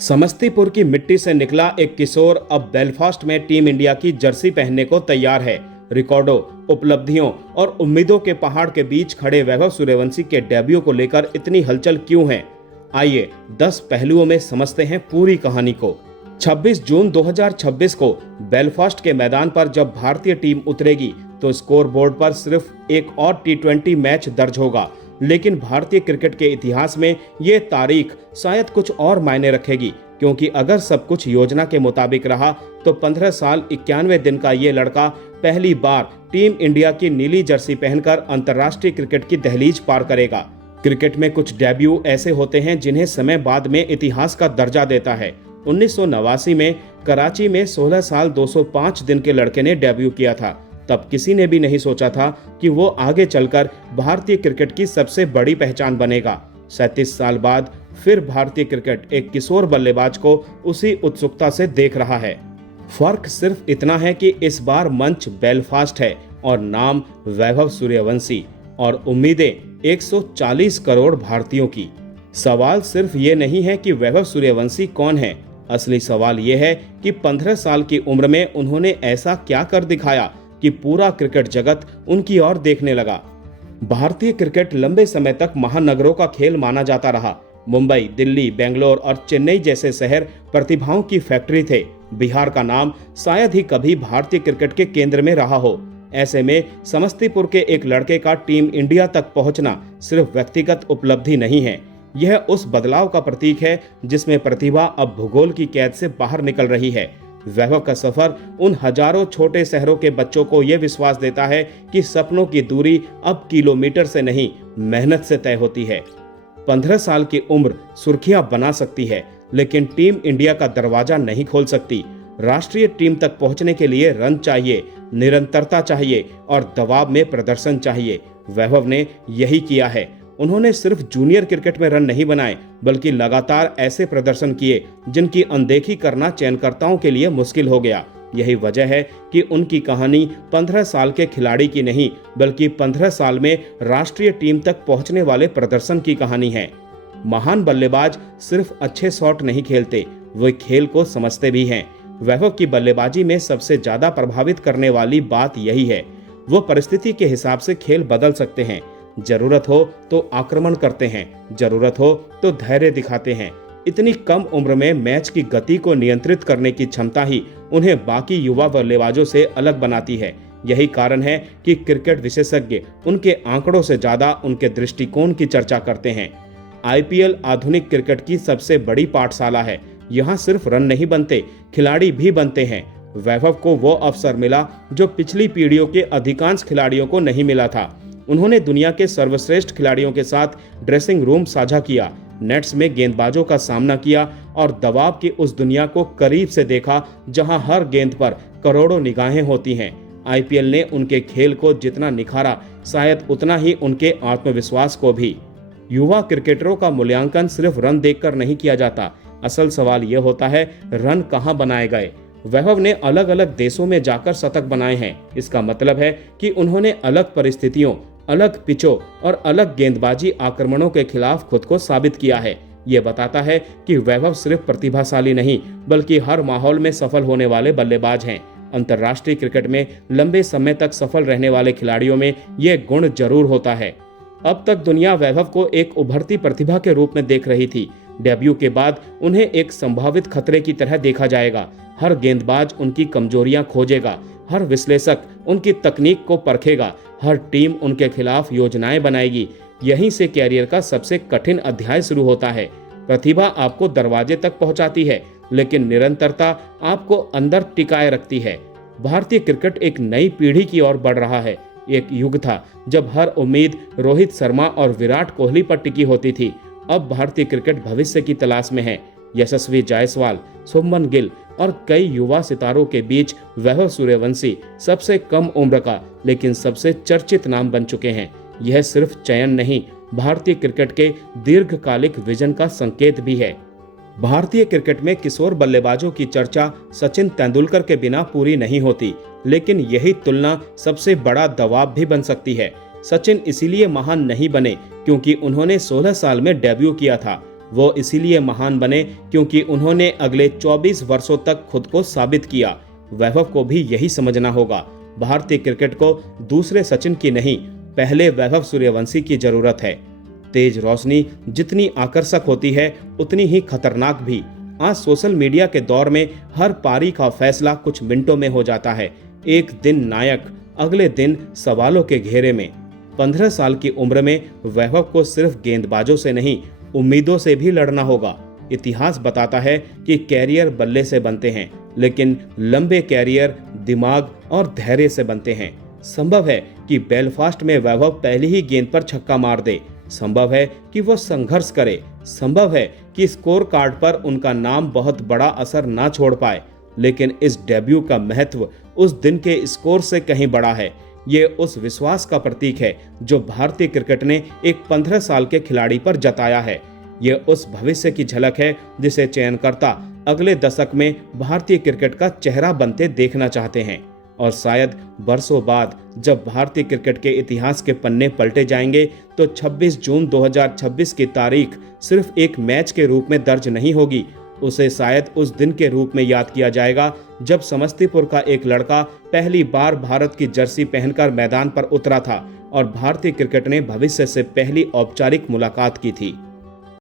समस्तीपुर की मिट्टी से निकला एक किशोर अब बेलफास्ट में टीम इंडिया की जर्सी पहनने को तैयार है। रिकॉर्डों, उपलब्धियों और उम्मीदों के पहाड़ के बीच खड़े वैभव सूर्यवंशी के डेब्यू को लेकर इतनी हलचल क्यों है? आइए 10 पहलुओं में समझते हैं पूरी कहानी को। 26 जून 2026 को बेलफास्ट के मैदान पर जब भारतीय टीम उतरेगी तो स्कोर बोर्ड पर सिर्फ एक और T20 मैच दर्ज होगा, लेकिन भारतीय क्रिकेट के इतिहास में ये तारीख शायद कुछ और मायने रखेगी, क्योंकि अगर सब कुछ योजना के मुताबिक रहा तो 15 साल 91 दिन का ये लड़का पहली बार टीम इंडिया की नीली जर्सी पहनकर अंतर्राष्ट्रीय क्रिकेट की दहलीज पार करेगा। क्रिकेट में कुछ डेब्यू ऐसे होते हैं जिन्हें समय बाद में इतिहास का दर्जा देता है। 1989 में कराची में 16 साल 205 दिन के लड़के ने डेब्यू किया था। तब किसी ने भी नहीं सोचा था कि वो आगे चलकर भारतीय क्रिकेट की सबसे बड़ी पहचान बनेगा। 37 साल बाद फिर भारतीय क्रिकेट एक किशोर बल्लेबाज को उसी उत्सुकता से देख रहा है। फर्क सिर्फ इतना है कि इस बार मंच बेलफास्ट है और नाम वैभव सूर्यवंशी और उम्मीदें 140 करोड़ भारतीयों की। सवाल सिर्फ ये नहीं है कि वैभव सूर्यवंशी कौन है, असली सवाल ये है कि 15 साल की उम्र में उन्होंने ऐसा क्या कर दिखाया कि पूरा क्रिकेट जगत उनकी ओर देखने लगा। भारतीय क्रिकेट लंबे समय तक महानगरों का खेल माना जाता रहा। मुंबई, दिल्ली, बेंगलोर और चेन्नई जैसे शहर प्रतिभाओं की फैक्ट्री थे। बिहार का नाम शायद ही कभी भारतीय क्रिकेट के केंद्र में रहा हो। ऐसे में समस्तीपुर के एक लड़के का टीम इंडिया तक पहुंचना सिर्फ व्यक्तिगत उपलब्धि नहीं है, यह उस बदलाव का प्रतीक है जिसमें प्रतिभा अब भूगोल की कैद से बाहर निकल रही है। वैभव का सफर उन हजारों छोटे शहरों के बच्चों को यह विश्वास देता है कि सपनों की दूरी अब किलोमीटर से नहीं, मेहनत से तय होती है। 15 साल की उम्र सुर्खियां बना सकती है, लेकिन टीम इंडिया का दरवाजा नहीं खोल सकती। राष्ट्रीय टीम तक पहुंचने के लिए रन चाहिए, निरंतरता चाहिए और दबाव में प्रदर्शन चाहिए। वैभव ने यही किया है। उन्होंने सिर्फ जूनियर क्रिकेट में रन नहीं बनाए, बल्कि लगातार ऐसे प्रदर्शन किए जिनकी अनदेखी करना चयनकर्ताओं के लिए मुश्किल हो गया। यही वजह है कि उनकी कहानी 15 साल के खिलाड़ी की नहीं, बल्कि 15 साल में राष्ट्रीय टीम तक पहुंचने वाले प्रदर्शन की कहानी है। महान बल्लेबाज सिर्फ अच्छे शॉट नहीं खेलते, वे खेल को समझते भी हैं। वैभव की बल्लेबाजी में सबसे ज्यादा प्रभावित करने वाली बात यही है, वो परिस्थिति के हिसाब से खेल बदल सकते हैं। जरूरत हो तो आक्रमण करते हैं, जरूरत हो तो धैर्य दिखाते हैं। इतनी कम उम्र में मैच की गति को नियंत्रित करने की क्षमता ही उन्हें बाकी युवा बल्लेबाजों से अलग बनाती है। यही कारण है कि क्रिकेट विशेषज्ञ उनके आंकड़ों से ज्यादा उनके दृष्टिकोण की चर्चा करते हैं। IPL आधुनिक क्रिकेट की सबसे बड़ी पाठशाला है। यहाँ सिर्फ रन नहीं बनते, खिलाड़ी भी बनते हैं। वैभव को वो अवसर मिला जो पिछली पीढ़ियों के अधिकांश खिलाड़ियों को नहीं मिला था। उन्होंने दुनिया के सर्वश्रेष्ठ खिलाड़ियों के साथ ड्रेसिंग रूम साझा किया, नेट्स में गेंदबाजों का सामना किया और दबाव की उस दुनिया को करीब से देखा जहां हर गेंद पर करोड़ों निगाहें होती हैं। IPL ने उनके खेल को जितना निखारा, शायद उतना ही उनके आत्मविश्वास को भी। युवा क्रिकेटरों का मूल्यांकन सिर्फ रन देखकर नहीं किया जाता। असल सवाल यह होता है, रन कहां बनाए गए। वैभव ने अलग अलग देशों में जाकर शतक बनाए हैं। इसका मतलब है कि उन्होंने अलग परिस्थितियों, अलग पिचों और अलग गेंदबाजी आक्रमणों के खिलाफ खुद को साबित किया है। ये बताता है कि वैभव सिर्फ प्रतिभाशाली नहीं, बल्कि हर माहौल में सफल होने वाले बल्लेबाज हैं। अंतर्राष्ट्रीय क्रिकेट में लंबे समय तक सफल रहने वाले खिलाड़ियों में ये गुण जरूर होता है। अब तक दुनिया वैभव को एक उभरती प्रतिभा के रूप में देख रही थी। डेब्यू के बाद उन्हें एक संभावित खतरे की तरह देखा जाएगा। हर गेंदबाज उनकी कमजोरियां खोजेगा, हर विश्लेषक उनकी तकनीक को परखेगा, हर टीम उनके खिलाफ योजनाएं बनाएगी। यहीं से कैरियर का सबसे कठिन अध्याय शुरू होता है। प्रतिभा आपको दरवाजे तक पहुंचाती है, लेकिन निरंतरता आपको अंदर टिकाए रखती है। भारतीय क्रिकेट एक नई पीढ़ी की ओर बढ़ रहा है। एक युग था जब हर उम्मीद रोहित शर्मा और विराट कोहली पर टिकी होती थी। अब भारतीय क्रिकेट भविष्य की तलाश में है। यशस्वी जायसवाल, शुभमन गिल और कई युवा सितारों के बीच वैभव सूर्यवंशी सबसे कम उम्र का लेकिन सबसे चर्चित नाम बन चुके हैं। यह सिर्फ चयन नहीं, भारतीय क्रिकेट के दीर्घकालिक विजन का संकेत भी है। भारतीय क्रिकेट में किशोर बल्लेबाजों की चर्चा सचिन तेंदुलकर के बिना पूरी नहीं होती, लेकिन यही तुलना सबसे बड़ा दबाव भी बन सकती है। सचिन इसीलिए महान नहीं बने क्योंकि उन्होंने 16 साल में डेब्यू किया था। वो इसीलिए महान बने क्योंकि उन्होंने अगले 24 वर्षों तक खुद को साबित किया। वैभव को भी यही समझना होगा। भारतीय क्रिकेट को दूसरे सचिन की नहीं, पहले वैभव सूर्यवंशी की जरूरत है। तेज रोशनी जितनी आकर्षक होती है उतनी ही खतरनाक भी। आज सोशल मीडिया के दौर में हर पारी का फैसला कुछ मिनटों में हो जाता है। एक दिन नायक, अगले दिन सवालों के घेरे में। 15 साल की उम्र में वैभव को सिर्फ गेंदबाजों से नहीं, उम्मीदों से भी लड़ना होगा। इतिहास बताता है कि कैरियर बल्ले से बनते हैं, लेकिन लंबे कैरियर दिमाग और धैर्य से बनते हैं। संभव है कि बेलफास्ट में वैभव पहली ही गेंद पर छक्का मार दे। संभव है कि वो संघर्ष करे। संभव है कि स्कोर कार्ड पर उनका नाम बहुत बड़ा असर ना छोड़ पाए, लेकिन इस डेब्यू का महत्व उस दिन के स्कोर से कहीं बड़ा है। ये उस विश्वास का प्रतीक है जो भारतीय क्रिकेट ने एक 15 साल के खिलाड़ी पर जताया है। ये उस भविष्य की झलक है जिसे चयनकर्ता अगले दशक में भारतीय क्रिकेट का चेहरा बनते देखना चाहते हैं। और शायद बरसों बाद जब भारतीय क्रिकेट के इतिहास के पन्ने पलटे जाएंगे तो 26 जून 2026 की तारीख सिर्फ एक मैच के रूप में दर्ज नहीं होगी। उसे शायद उस दिन के रूप में याद किया जाएगा जब समस्तीपुर का एक लड़का पहली बार भारत की जर्सी पहनकर मैदान पर उतरा था और भारतीय क्रिकेट ने भविष्य से पहली औपचारिक मुलाकात की थी।